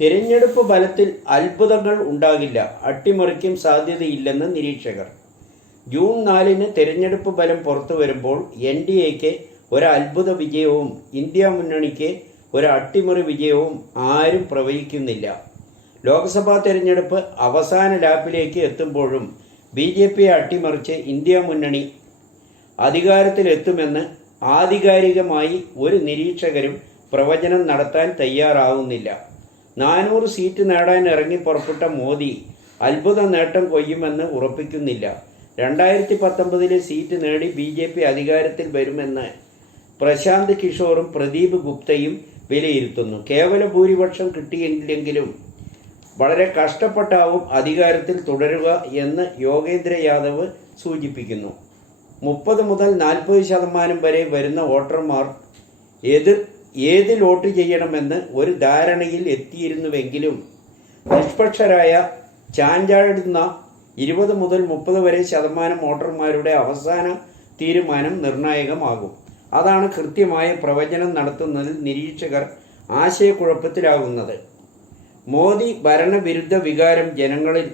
തിരഞ്ഞെടുപ്പ് ഫലത്തിൽ അത്ഭുതങ്ങൾ ഉണ്ടാകില്ല, അട്ടിമറിക്കും സാധ്യതയില്ലെന്ന് നിരീക്ഷകർ. ജൂൺ 4-ന് തിരഞ്ഞെടുപ്പ് ഫലം പുറത്തു വരുമ്പോൾ NDAക്ക് ഒരു അത്ഭുത വിജയവും ഇന്ത്യ മുന്നണിക്ക് ഒരു അട്ടിമറി വിജയവും ആരും പ്രവചിക്കുന്നില്ല. ലോക്സഭാ തിരഞ്ഞെടുപ്പ് അവസാന ലാപ്പിലേക്ക് എത്തുമ്പോഴും BJPയെ അട്ടിമറിച്ച് ഇന്ത്യ മുന്നണി അധികാരത്തിലെത്തുമെന്ന് ആധികാരികമായി ഒരു നിരീക്ഷകരും പ്രവചനം നടത്താൻ തയ്യാറാവുന്നില്ല. 400 സീറ്റ് നേടാൻ ഇറങ്ങി പുറപ്പെട്ട മോദി അത്ഭുത നേട്ടം കൊയ്യുമെന്ന് ഉറപ്പിക്കുന്നില്ല. 2019 സീറ്റ് നേടി BJP അധികാരത്തിൽ വരുമെന്ന് പ്രശാന്ത് കിഷോറും പ്രദീപ് ഗുപ്തയും വിലയിരുത്തുന്നു. കേവല ഭൂരിപക്ഷം കിട്ടിയില്ലെങ്കിലും വളരെ കഷ്ടപ്പെട്ടാവും അധികാരത്തിൽ തുടരുക എന്ന് യോഗേന്ദ്ര യാദവ് സൂചിപ്പിക്കുന്നു. 30 മുതൽ 40% വരെ വരുന്ന വോട്ടർമാർ ഏതിൽ വോട്ട് ചെയ്യണമെന്ന് ഒരു ധാരണയിൽ എത്തിയിരുന്നുവെങ്കിലും നിഷ്പക്ഷരായ ചാഞ്ചാടുന്ന 20 മുതൽ 30 വരെ ശതമാനം വോട്ടർമാരുടെ അവസാന തീരുമാനം നിർണായകമാകും. അതാണ് കൃത്യമായ പ്രവചനം നടത്തുന്നതിൽ നിരീക്ഷകർ ആശയക്കുഴപ്പത്തിലാകുന്നത്. മോദി ഭരണവിരുദ്ധ വികാരം ജനങ്ങളിൽ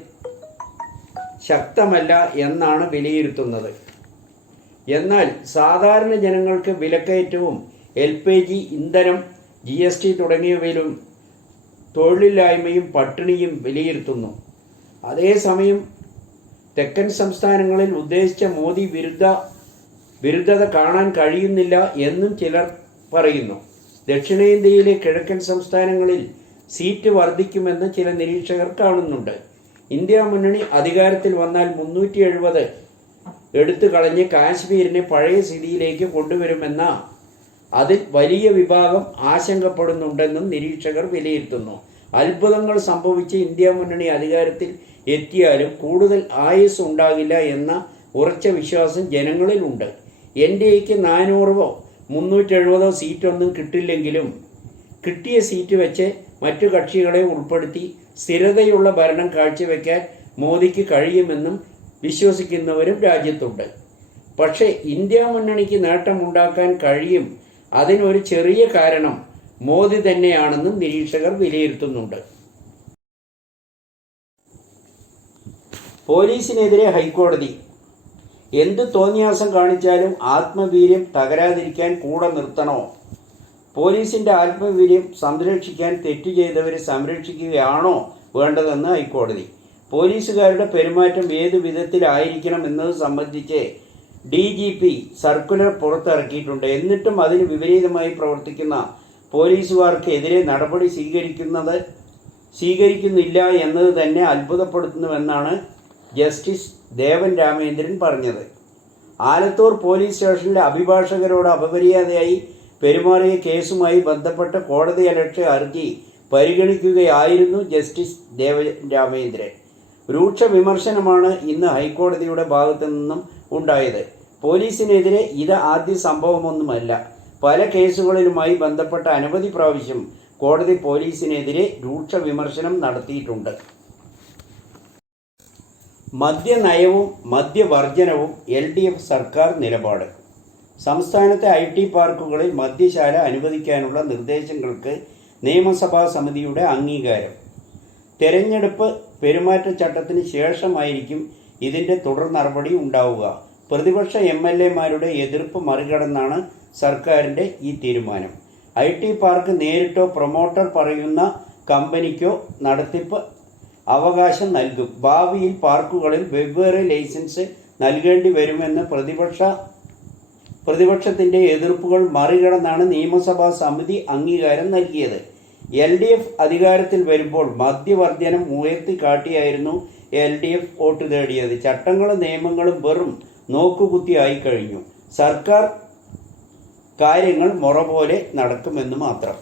ശക്തമല്ല എന്നാണ് വിലയിരുത്തുന്നത്. എന്നാൽ സാധാരണ ജനങ്ങൾക്ക് വിലക്കയറ്റവും LPG, ഇന്ധനം, GST തുടങ്ങിയവയിലും തൊഴിലില്ലായ്മയും പട്ടിണിയും വിലയിരുത്തുന്നു. അതേസമയം തെക്കൻ സംസ്ഥാനങ്ങളിൽ ഉദ്ദേശിച്ച മോദി വിരുദ്ധത കാണാൻ കഴിയുന്നില്ല എന്നും ചിലർ പറയുന്നു. ദക്ഷിണേന്ത്യയിലെ കിഴക്കൻ സംസ്ഥാനങ്ങളിൽ സീറ്റ് വർദ്ധിക്കുമെന്ന് ചില നിരീക്ഷകർ കാണുന്നുണ്ട്. ഇന്ത്യ മുന്നണി അധികാരത്തിൽ വന്നാൽ 370 എടുത്തു കളഞ്ഞ് കാശ്മീരിനെ പഴയ സ്ഥിതിയിലേക്ക് കൊണ്ടുവരുമെന്ന അതിൽ വലിയ വിഭാഗം ആശങ്കപ്പെടുന്നുണ്ടെന്നും നിരീക്ഷകർ വിലയിരുത്തുന്നു. അത്ഭുതങ്ങൾ സംഭവിച്ച് ഇന്ത്യ മുന്നണി അധികാരത്തിൽ എത്തിയാലും കൂടുതൽ ആയുസ് ഉണ്ടാകില്ല എന്ന ഉറച്ച വിശ്വാസം ജനങ്ങളിലുണ്ട്. NDAക്ക് 400-ഓ 370-ഓ സീറ്റൊന്നും കിട്ടില്ലെങ്കിലും കിട്ടിയ സീറ്റ് വെച്ച് മറ്റു കക്ഷികളെ ഉൾപ്പെടുത്തി സ്ഥിരതയുള്ള ഭരണം കാഴ്ചവെക്കാൻ മോദിക്ക് കഴിയുമെന്നും വിശ്വസിക്കുന്നവരും രാജ്യത്തുണ്ട്. പക്ഷേ ഇന്ത്യ മുന്നണിക്ക് നേട്ടമുണ്ടാക്കാൻ കഴിയും. അതിനൊരു ചെറിയ കാരണം മോദി തന്നെയാണെന്നും നിരീക്ഷകർ വിലയിരുത്തുന്നുണ്ട്. പോലീസിനെതിരെ ഹൈക്കോടതി. എന്ത് തോന്നിയാസം കാണിച്ചാലും ആത്മവീര്യം തകരാതിരിക്കാൻ കൂടെ നിർത്തണോ? പോലീസിന്റെ ആത്മവീര്യം സംരക്ഷിക്കാൻ തെറ്റു ചെയ്തവരെ സംരക്ഷിക്കുകയാണോ വേണ്ടതെന്ന് ഹൈക്കോടതി. പോലീസുകാരുടെ പെരുമാറ്റം ഏതു വിധത്തിലായിരിക്കണം എന്നത് സംബന്ധിച്ച് DGP സർക്കുലർ പുറത്തിറക്കിയിട്ടുണ്ട്. എന്നിട്ടും അതിന് വിപരീതമായി പ്രവർത്തിക്കുന്ന പോലീസുകാർക്കെതിരെ നടപടി സ്വീകരിക്കുന്നില്ല എന്നത് തന്നെ അത്ഭുതപ്പെടുത്തുന്നുവെന്നാണ് ജസ്റ്റിസ് ദേവൻ രാമേന്ദ്രൻ പറഞ്ഞത്. ആലത്തൂർ പോലീസ് സ്റ്റേഷനിലെ അഭിഭാഷകരോട് അപമര്യാദയായി പെരുമാറിയ കേസുമായി ബന്ധപ്പെട്ട കോടതിയലക്ഷ്യ ഹർജി പരിഗണിക്കുകയായിരുന്നു ജസ്റ്റിസ് ദേവൻ രാമേന്ദ്രൻ. രൂക്ഷ വിമർശനമാണ് ഇന്ന് ഹൈക്കോടതിയുടെ ഭാഗത്തു നിന്നും ഉണ്ടായത്. പോലീസിനെതിരെ ഇത് ആദ്യ സംഭവമൊന്നുമല്ല. പല കേസുകളിലുമായി ബന്ധപ്പെട്ട അനവധി പ്രാവശ്യം കോടതി പോലീസിനെതിരെ രൂക്ഷ വിമർശനം നടത്തിയിട്ടുണ്ട്. മദ്യനയവും മദ്യവർജനവും LDF സർക്കാർ നിലപാട്. സംസ്ഥാനത്തെ IT പാർക്കുകളിൽ മദ്യശാല അനുവദിക്കാനുള്ള നിർദ്ദേശങ്ങൾക്ക് നിയമസഭാ സമിതിയുടെ അംഗീകാരം. തെരഞ്ഞെടുപ്പ് പെരുമാറ്റച്ചട്ടത്തിന് ശേഷമായിരിക്കും ഇതിൻ്റെ തുടർ നടപടി ഉണ്ടാവുക. പ്രതിപക്ഷ MLAമാരുടെ എതിർപ്പ് മറികടന്നാണ് സർക്കാരിൻ്റെ ഈ തീരുമാനം. IT പാർക്ക് നേരിട്ടോ പ്രൊമോട്ടർ പറയുന്ന കമ്പനിക്കോ നടത്തിപ്പ് അവകാശം നൽകും. ഭാവിയിൽ പാർക്കുകളിൽ വെവ്വേറെ ലൈസൻസ് നൽകേണ്ടി വരുമെന്ന് പ്രതിപക്ഷത്തിൻ്റെ എതിർപ്പുകൾ മറികടന്നാണ് നിയമസഭാ സമിതി അംഗീകാരം നൽകിയത്. LDF അധികാരത്തിൽ വരുമ്പോൾ മദ്യവർജനം ഉയർത്തിക്കാട്ടിയായിരുന്നു LDF വോട്ട് തേടിയത്. ചട്ടങ്ങളും നിയമങ്ങളും വെറും നോക്കുകുത്തിയായി കഴിഞ്ഞു. സർക്കാർ കാര്യങ്ങൾ മുറ പോലെ നടക്കുമെന്ന് മാത്രം.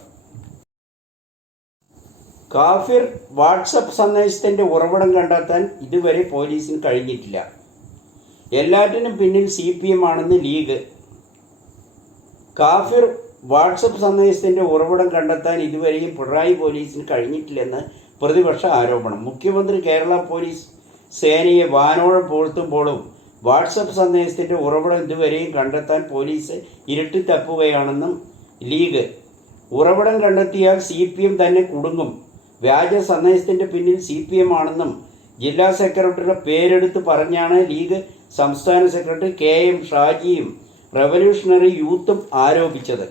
കാഫിർ വാട്സപ്പ് സന്ദേശത്തിൻ്റെ ഉറവിടം കണ്ടെത്താൻ ഇതുവരെ പോലീസിന് കഴിഞ്ഞിട്ടില്ല. എല്ലാറ്റിനും പിന്നിൽ CPM ആണെന്ന് ലീഗ്. കാഫിർ വാട്സപ്പ് സന്ദേശത്തിൻ്റെ ഉറവിടം കണ്ടെത്താൻ ഇതുവരെയും പിണറായി പോലീസിന് കഴിഞ്ഞിട്ടില്ലെന്ന് പ്രതിപക്ഷ ആരോപണം. മുഖ്യമന്ത്രി കേരള പോലീസ് സേനയെ വാനോളം പുകഴ്ത്തുമ്പോഴും വാട്സപ്പ് സന്ദേശത്തിൻ്റെ ഉറവിടം ഇതുവരെയും കണ്ടെത്താൻ പോലീസ് ഇരുട്ടിത്തപ്പുകയാണെന്നും ലീഗ്. ഉറവിടം കണ്ടെത്തിയാൽ CPM തന്നെ കുടുങ്ങും. വ്യാജ സന്ദേശത്തിൻ്റെ പിന്നിൽ CPM ആണെന്നും ജില്ലാ സെക്രട്ടറിയുടെ പേരെടുത്ത് പറഞ്ഞാണ് ലീഗ് സംസ്ഥാന സെക്രട്ടറി KM ഷാജിയും റവല്യൂഷണറി യൂത്തും ആരോപിച്ചത്.